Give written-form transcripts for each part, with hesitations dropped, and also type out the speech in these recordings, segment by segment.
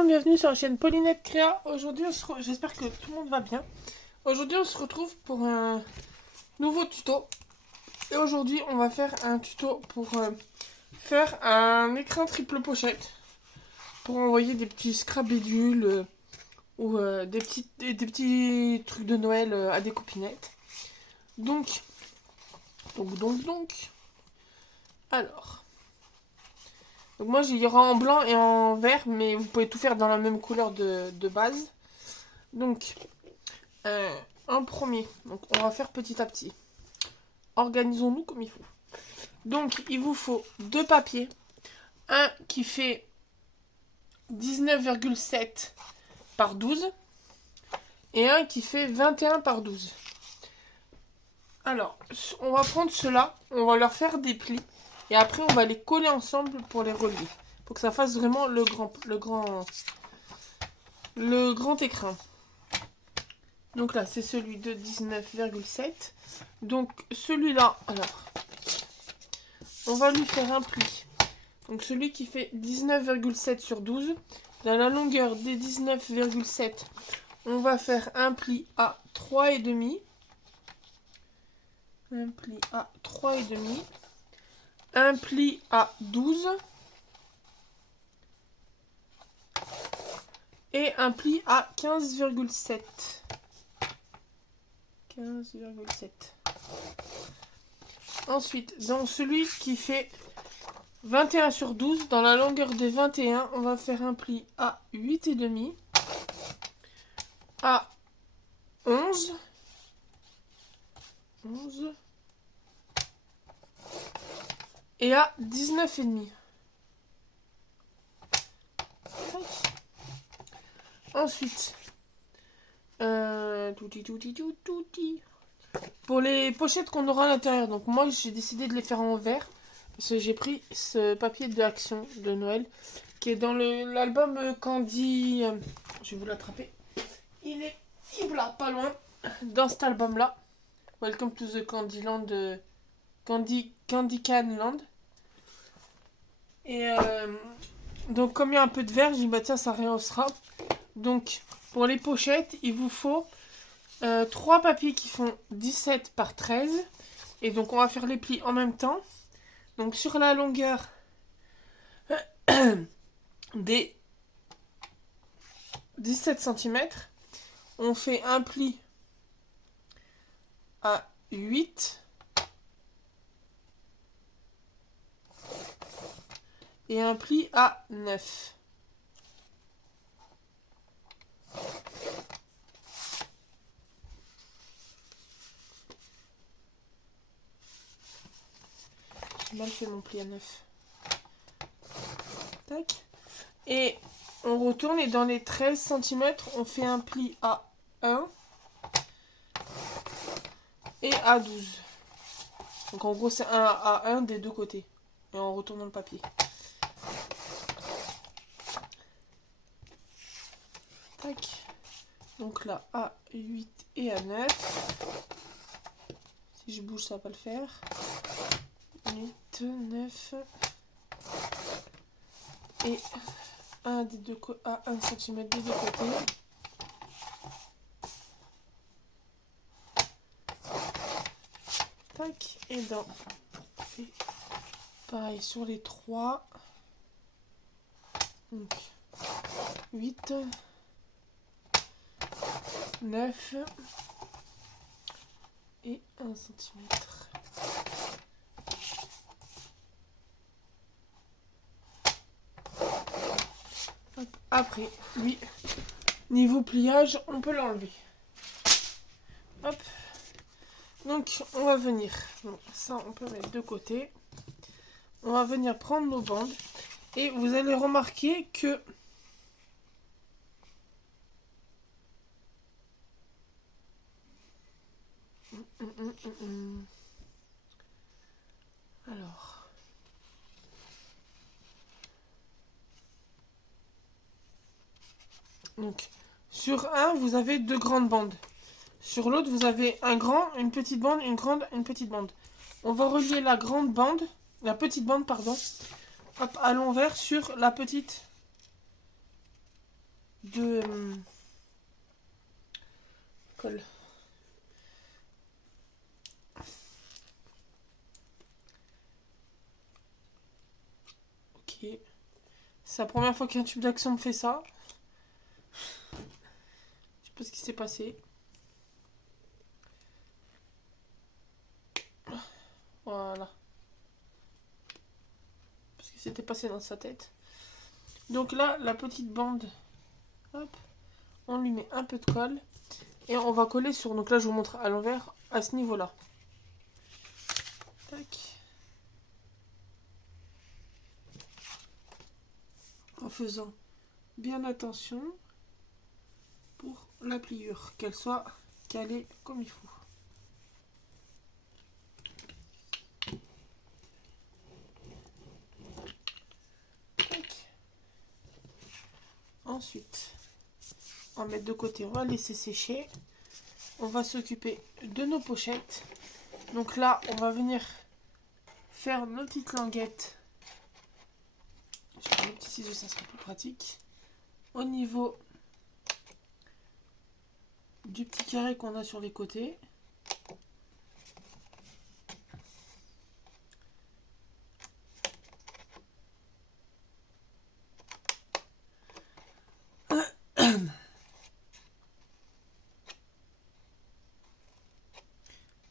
monde, bienvenue sur la chaîne Paulinette Créa. Aujourd'hui, j'espère que tout le monde va bien. Aujourd'hui, on se retrouve pour un nouveau tuto. Et aujourd'hui, on va faire un tuto pour faire un écrin triple pochette. Pour envoyer des petits scrabidules ou des petits trucs de Noël à des copinettes. Donc. Alors. Donc moi, il y aura en blanc et en vert, mais vous pouvez tout faire dans la même couleur de base. Donc, en premier, donc on va faire petit à petit. Organisons-nous comme il faut. Donc, il vous faut deux papiers. Un qui fait 19,7 par 12 et un qui fait 21 par 12. Alors, on va prendre ceux-là, on va leur faire des plis et après on va les coller ensemble pour les relier. Pour que ça fasse vraiment le grand écrin. Donc là, c'est celui de 19,7. Donc celui-là, alors, on va lui faire un pli. Donc celui qui fait 19,7 sur 12. Dans la longueur des 19,7, on va faire un pli à 3,5. Un pli à 3,5. Un pli à 12. Et un pli à 15,7. 15,7. Ensuite, dans celui qui fait 21 sur 12, dans la longueur des 21, on va faire un pli à 8,5, à 11, et à 19,5. Ensuite, pour les pochettes qu'on aura à l'intérieur, donc moi j'ai décidé de les faire en vert. Parce que j'ai pris ce papier d'action de Noël qui est dans l'album Candy. Je vais vous l'attraper. Il est là, pas loin. Dans cet album-là. Welcome to the Candyland. Candy Canland. Et donc, comme il y a un peu de vert, j'ai dit bah tiens, ça rehaussera. Donc, pour les pochettes, il vous faut 3 papiers qui font 17 par 13. Et donc, on va faire les plis en même temps. Donc sur la longueur des 17 cm, on fait un pli à 8 et un pli à 9. J'ai mal fait mon pli à 9. Tac. Et on retourne et dans les 13 cm, on fait un pli à 1 et à 12. Donc en gros, c'est 1 à 1 des deux côtés. Et on retourne le papier. Tac. Donc là, à 8 et à 9. Si je bouge, ça va pas le faire. 8, 9 et 1 des deux à 1 cm des deux côtés. Tac, et dans pareil sur les 3. Donc 8, 9 et 1 cm. Après, lui, niveau pliage, on peut l'enlever. Hop. Donc, on va venir. Bon, ça, on peut mettre de côté. On va venir prendre nos bandes. Et vous allez remarquer que alors. Donc, sur un, vous avez deux grandes bandes. Sur l'autre, vous avez un grand, une petite bande, une grande, une petite bande. On va relier la petite bande, pardon, hop, à l'envers sur la petite de colle. Ok. C'est la première fois qu'un tube d'action me fait ça. Je sais pas ce qui s'est passé. Voilà. Parce que c'était passé dans sa tête. Donc là, la petite bande, hop, on lui met un peu de colle. Et on va coller sur, donc là je vous montre à l'envers, à ce niveau-là. Tac. En faisant bien attention pour la pliure, qu'elle soit calée comme il faut. Tac. Ensuite, on va mettre de côté, on va laisser sécher. On va s'occuper de nos pochettes. Donc là, on va venir faire nos petites languettes. Je vais prendre le petit ciseau, ça sera plus pratique. Au niveau du petit carré qu'on a sur les côtés.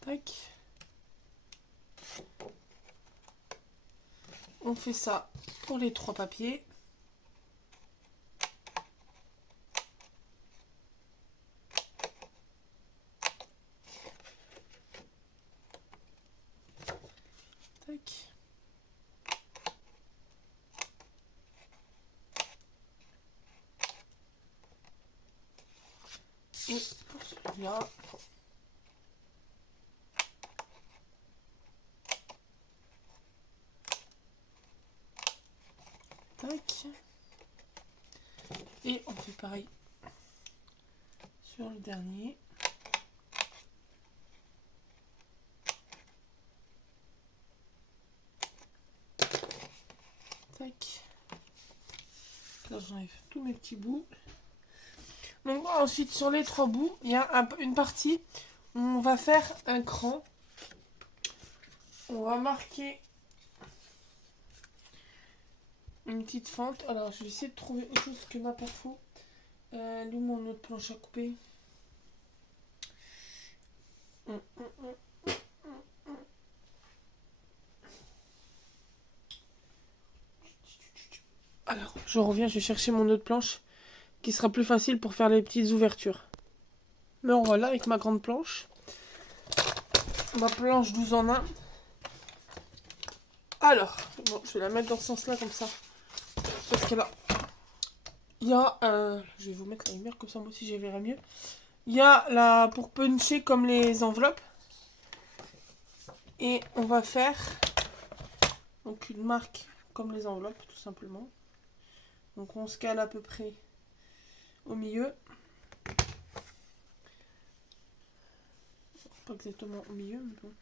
Tac. On fait ça pour les 3 papiers. Tac. Et pour celui-là, tac. Et on fait pareil sur le dernier. Tac. Là j'enlève tous mes petits bouts. Donc ensuite sur les 3 bouts, il y a une partie où on va faire un cran. On va marquer une petite fente. Alors je vais essayer de trouver autre chose que ma perfo. D'où mon autre planche à couper. Alors je reviens, je vais chercher mon autre planche qui sera plus facile pour faire les petites ouvertures. Me revoilà avec ma grande planche. Ma planche 12 en 1. Alors, bon, je vais la mettre dans ce sens-là comme ça. Parce que là, il y a... je vais vous mettre la lumière comme ça, moi aussi j'y verrai mieux. Il y a là pour puncher comme les enveloppes. Et on va faire donc une marque comme les enveloppes, tout simplement. Donc on se cale à peu près au milieu. Pas exactement au milieu, mais bon.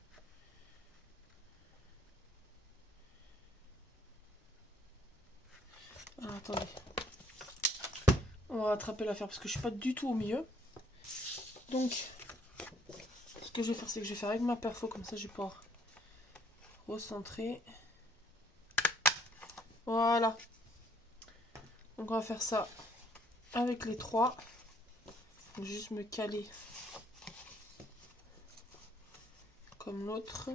Alors, attendez. On va rattraper l'affaire parce que je suis pas du tout au milieu. Donc, ce que je vais faire, c'est que je vais faire avec ma perfo, comme ça je vais pouvoir recentrer. Voilà. Donc on va faire ça avec les 3. Je vais juste me caler comme l'autre.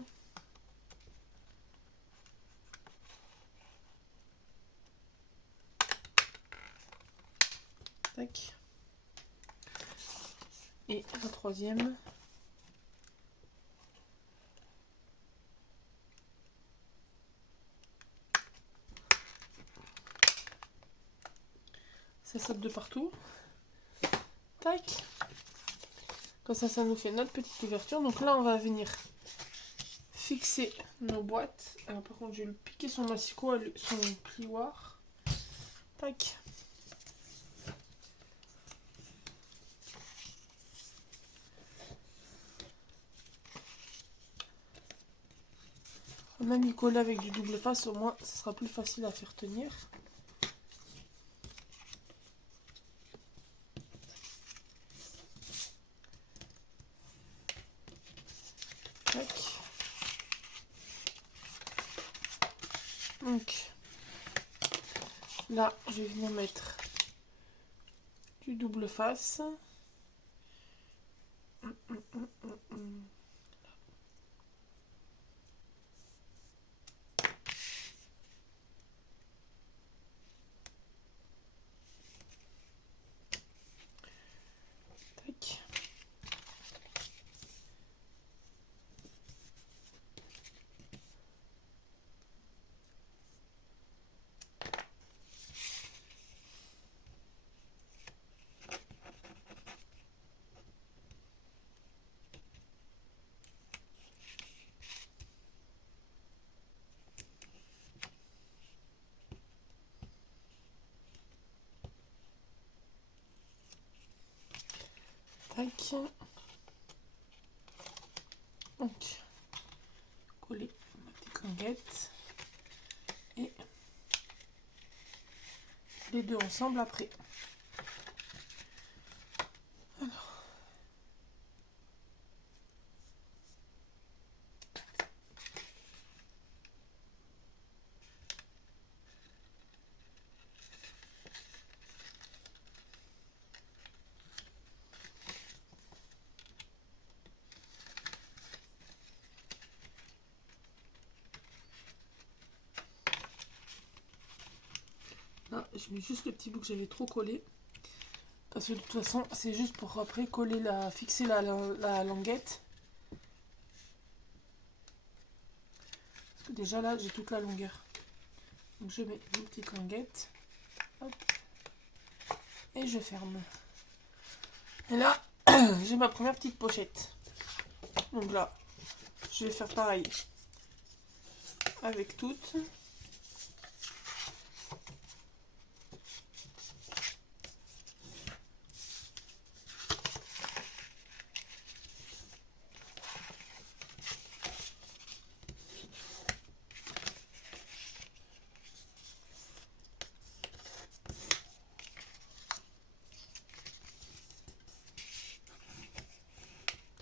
Tac. Et la 3e. Ça saute de partout. Tac. Comme ça nous fait notre petite ouverture. Donc là, on va venir fixer nos boîtes. Alors par contre, je vais le piquer son massicot, son plioir. Tac. On a mis collé avec du double face, au moins, ça sera plus facile à faire tenir. Donc là, je vais venir mettre du double face. Tac. Tac. Donc, coller ma petite languette et les deux ensemble après. Alors. Là, je mets juste le petit bout que j'avais trop collé. Parce que de toute façon, c'est juste pour après coller fixer la languette. Parce que déjà là, j'ai toute la longueur. Donc je mets une petite languette. Hop. Et je ferme. Et là, j'ai ma première petite pochette. Donc là, je vais faire pareil avec toutes.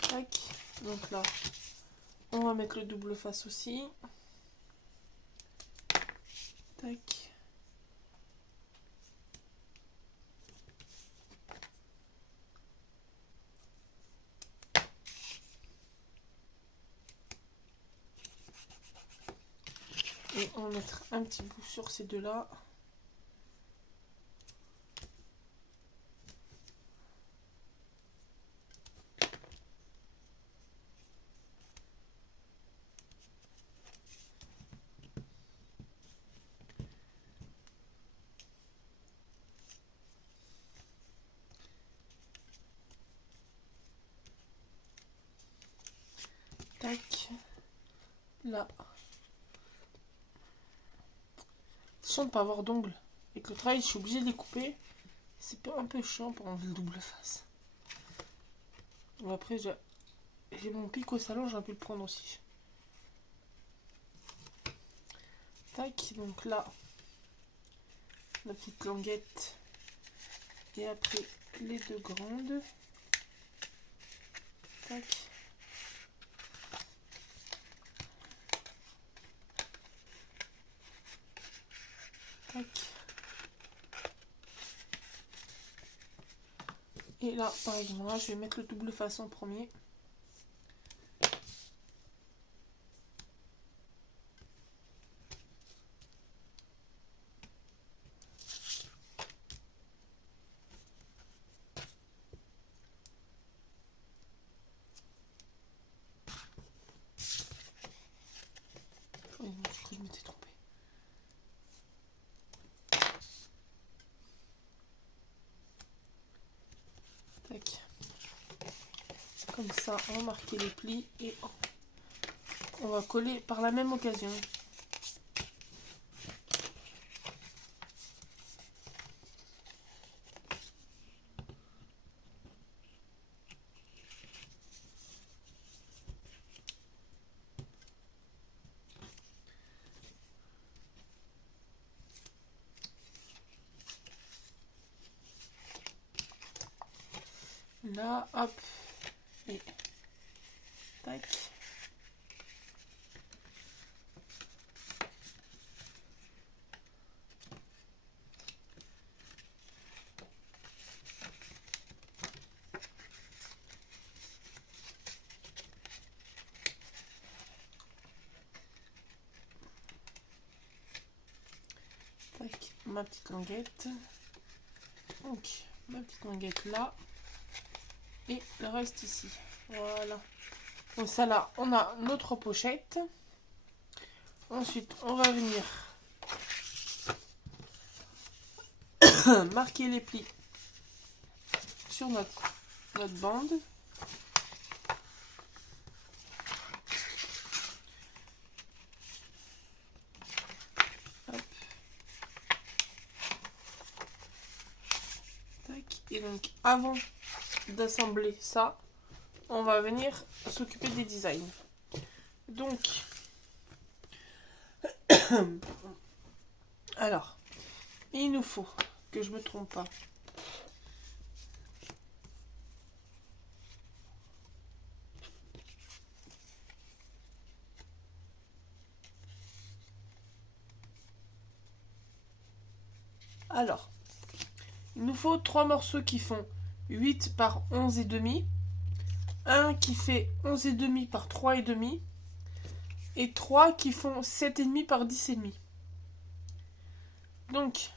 Tac. Donc là, on va mettre le double face aussi. Tac. Et on va mettre un petit bout sur ces deux-là. Tac. Là. C'est chiant de pas avoir d'ongles. Avec le travail, je suis obligée de les couper. C'est un peu chiant pour enlever le double face. Bon, après, j'ai mon pic au salon, j'aurais pu le prendre aussi. Tac, donc là, la petite languette. Et après, les deux grandes. Tac. Tac. Et là, pareil, moi, je vais mettre le double face en premier. Oh, non, je crois que je m'étais trompée. Tac. Comme ça, on va marquer les plis et on va coller par la même occasion. Là, hop, et tac. ma petite languette. Donc, ma petite languette là. Et le reste ici. Voilà. Donc ça là, on a notre pochette. Ensuite, on va venir marquer les plis sur notre bande. Hop. Tac. Et donc, avant d'assembler ça, on va venir s'occuper des designs. Donc, alors, il nous faut, que je me trompe pas, alors, il nous faut 3 morceaux qui font 8 par 11 et demi, un qui fait 11 et demi par 3 et demi, et 3 qui font 7 et demi par 10 et demi. Donc,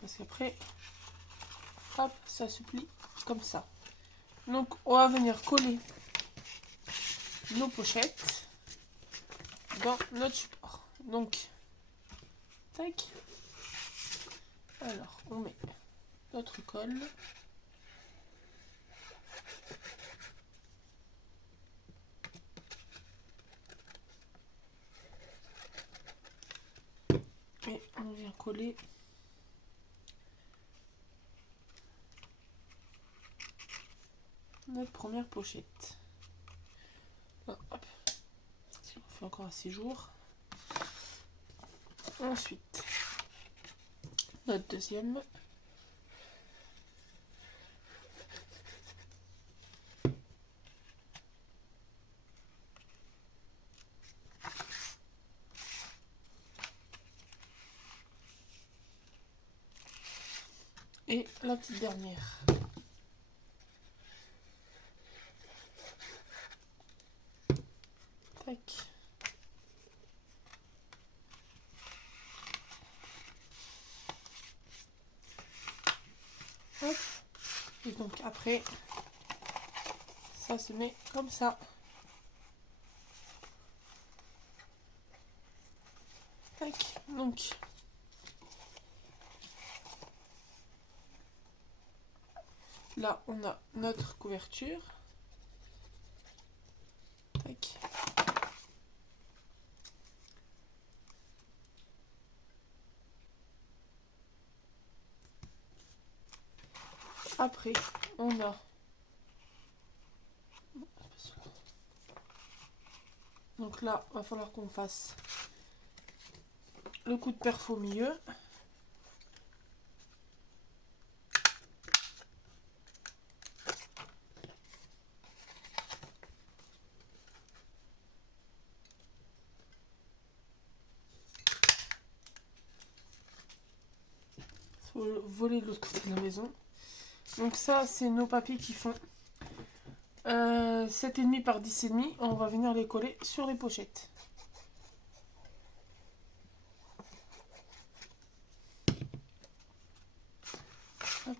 parce qu'après, hop, ça se plie comme ça. Donc, on va venir coller nos pochettes dans notre support. Donc, tac. Alors, on met notre colle. Et on vient coller notre première pochette. Hop. On fait encore à 6 jours. Ensuite, notre deuxième. Et la petite dernière. Tac. Hop. Et donc après, ça se met comme ça. Tac. Donc, là, on a notre couverture. Tac. Après, on a donc là, il va falloir qu'on fasse le coup de perf au milieu. Faut voler de l'autre côté de la maison. Donc ça, c'est nos papiers qui font 7,5 par 10,5. On va venir les coller sur les pochettes. Hop.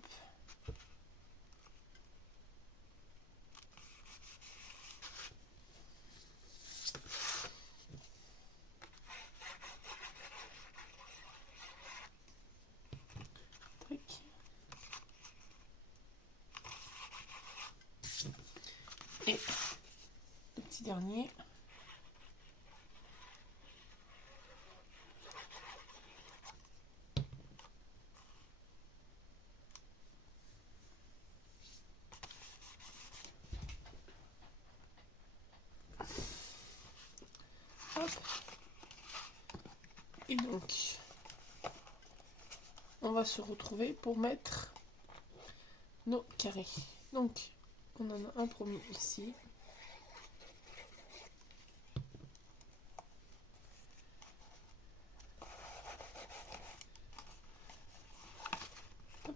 Tac. Et le petit dernier. Hop. Et donc, on va se retrouver pour mettre nos carrés. Donc, on en a un premier ici. Hop.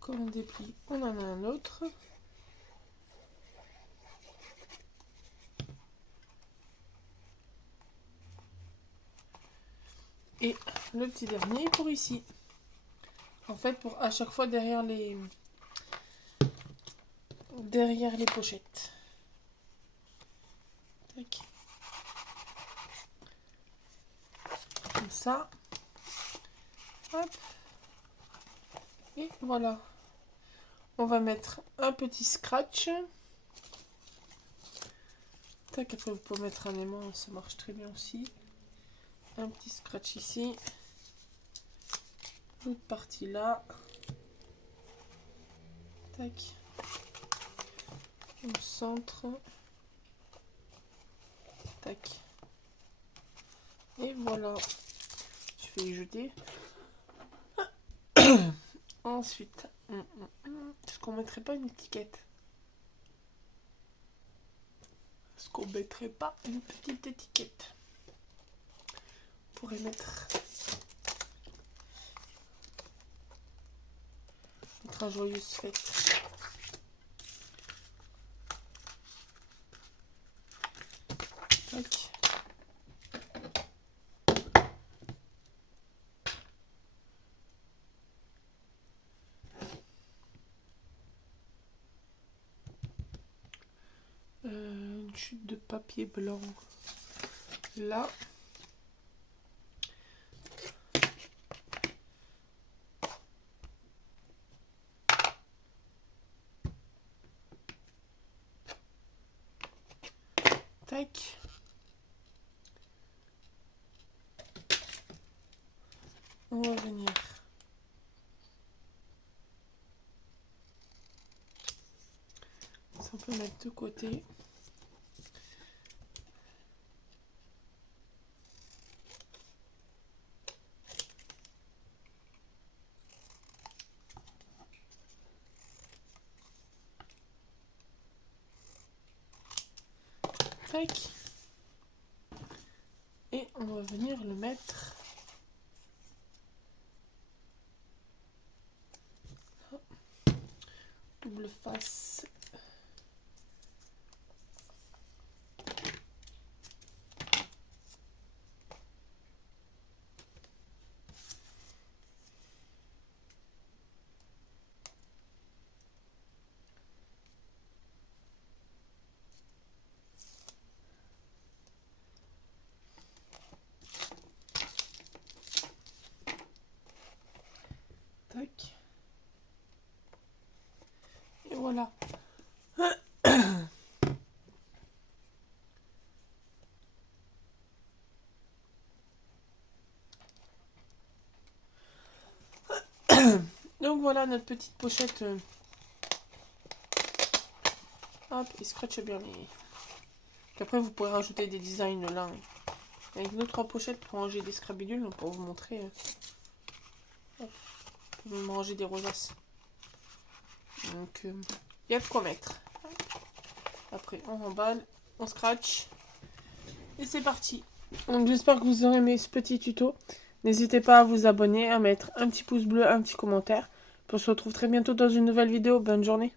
Quand on déplie, on en a un autre. le petit dernier pour ici. En fait, pour à chaque fois derrière les pochettes. Tac. Comme ça. Hop. Et voilà. On va mettre un petit scratch. Tac, après vous pouvez mettre un aimant, ça marche très bien aussi. Un petit scratch ici. L'autre partie là. Tac. Au centre. Tac. Et voilà. Je vais y jeter. Ensuite, est-ce qu'on mettrait pas une étiquette? Est-ce qu'on mettrait pas une petite étiquette? On pourrait mettre un joyeuse fête. Tac. Une chute de papier blanc là. Tac. On va venir ça, on peut mettre de côté. Tac. Et on va venir le mettre double face. Tac. Et voilà. Donc voilà notre petite pochette. Hop, il scratche bien les... Après vous pourrez rajouter des designs là. Avec nos 3 pochettes pour ranger des scrabidules, pour vous montrer. Hop, pour me ranger des rosaces. Donc il y a de quoi mettre. Après on remballe, on scratch. Et c'est parti. Donc j'espère que vous aurez aimé ce petit tuto. N'hésitez pas à vous abonner, à mettre un petit pouce bleu, un petit commentaire. Puis on se retrouve très bientôt dans une nouvelle vidéo. Bonne journée.